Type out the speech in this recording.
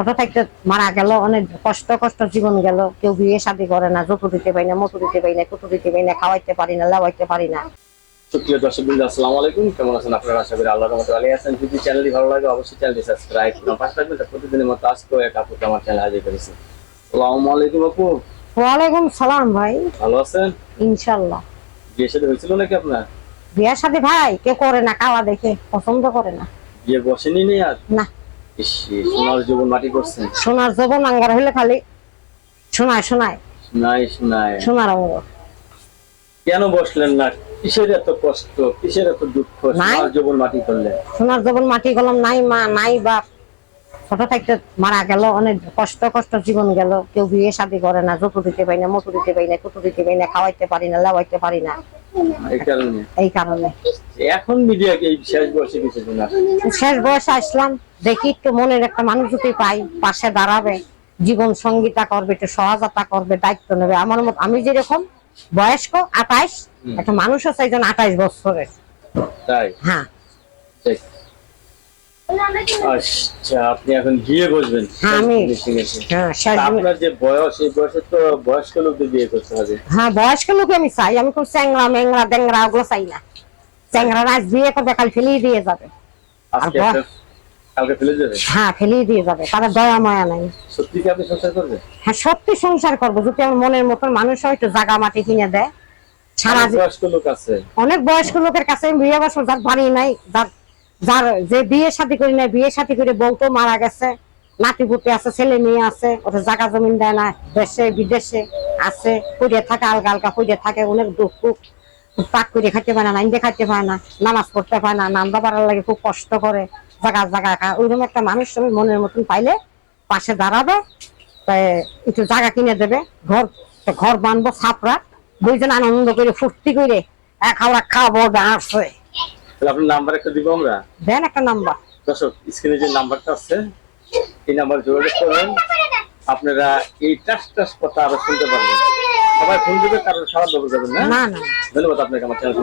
ছোট থাকতে মারা গেল অনেক কষ্ট কষ্ট জীবন গেল। কেউ বিয়ে শাদী করে না যত দিতে পারি না মতো দিতে পারি না কত দিতে পারি না খাওয়াইতে পারি না লাগাইতে পারি না। সুপ্রিয় দর্শক বৃন্দ আসসালামু আলাইকুম। কেমন আছেন আপনারা? আশা করি আল্লাহর মতো ভালো আছেন। যদি চ্যানেলটি ভালো লাগে অবশ্যই চ্যানেলটি সাবস্ক্রাইব করুন পাশে থাকবেন। প্রতিদিনের মতো আজকেও এক আপুকে আমার চ্যানেল হাজির করেছি আসসালামু আলাইকুম আপু। ওয়ালাইকুম সালাম ভাই। ভালো আছেন? ইনশাল্লাহ। বিয়ে সাথে হয়েছিল নাকি আপনার? বিয়ের সাথে ভাই কেউ করে না খাওয়া দেখে পছন্দ করে না। বিয়ে বসেনি নেই আর? না। সোনার জীবন মাটি করছেন সোনার জবন আঙ্গার হইলে খালি। শোনায় শোনায়। নাই শোনায়। সোনার অঙ্গ। কেন বসলেন না? কিসের এত কষ্ট? কিসের এত দুঃখ? সোনার জীবন মাটি করলেন। সোনার জবন মাটি গেলাম নাই মা নাই বাপ। ছোট থাকতে মারা গেল অনেক কষ্ট কষ্ট জীবন গেল। কেউ বিয়ে শাদী করে না যত দিতে পারি না মতো দিতে পারি না কত দিতে পারি না খাওয়াইতে পারি না লাগাইতে পারি না। এই কারণে? এখন মিডিয়াকে শেষ বয়সে শেষ বয়সে আসলাম। দেখি একটু মনের একটা মানুষ যদি পাই পাশে দাঁড়াবে জীবন সঙ্গীতা করবে একটু সহায়তা করবে দায়িত্ব নেবে। আমার মত আমি যেরকম বয়স্ক আঠাইশ। একটা মানুষও চাইছেন আঠাইশ বছরের। হ্যাঁ। আচ্ছা আপনি এখন হ্যাঁ, আমি- আছে হ্যাঁ আপনার যে বয়স এই বয়সে তো বয়স্ক লোকদের বিয়ে করতে হবে। হ্যাঁ বয়স্ক লোক আমি চাই। আমি খুব চ্যাংরা মেংরা ডেংরা ওগুলো চাই না। চ্যাংরা বিয়ে করবে কাল ফেলিয়ে দিয়ে যাবে। আর কালকে ফেলে যাবে? হ্যাঁ ফেলিয়ে দিয়ে যাবে। তাদের দয়া মায়া নাই। সত্যি কি আপনি সংসার করবেন? হ্যাঁ সত্যি সংসার করব। যদি আমার মনের মতন মানুষ হয়তো জাগা মাটি কিনে দেয়। সারা বয়স্ক লোক আছে। অনেক বয়স্ক লোকের কাছে বিয়ে যার বাড়ি নাই যার যার যে বিয়ে শাদী করি নাই বিয়ে শাদী করে বউ তো মারা গেছে। নাতি পুতি আছে ছেলে মেয়ে আছে ওটা জায়গা জমিন দেয় না। দেশে বিদেশে আছে পড়ে থাকে আলগা আলগা পড়ে থাকে অনেক দুঃখ পাক করে খাইতে পারে না ইন্দে খাইতে পারে না নামাজ পড়তে পারে না নামদা পারার লাগে খুব কষ্ট করে জাগা জাগা খা ওইরকম একটা মানুষ তুমি মনের মতন পাইলে পাশে দাঁড়াবে তাই একটু জায়গা কিনে দেবে ঘর ঘর বানবো ছাপরা দুইজন আনন্দ করে ফুর্তি করে এক হাওড়া খাব তাহলে আপনার নাম্বার একটা দিব আমরা? দেন একটা নাম্বার। দর্শক স্ক্রিনে যে নাম্বারটা আছে এই নাম্বার যোগাযোগ করবেন আপনারা এই টাস টাস কথা আরও শুনতে পারবেন। সবাই ফোন দেবে কারণ সারা দেবো যাবেন না। না ধন্যবাদ আপনাকে আমার চ্যানেল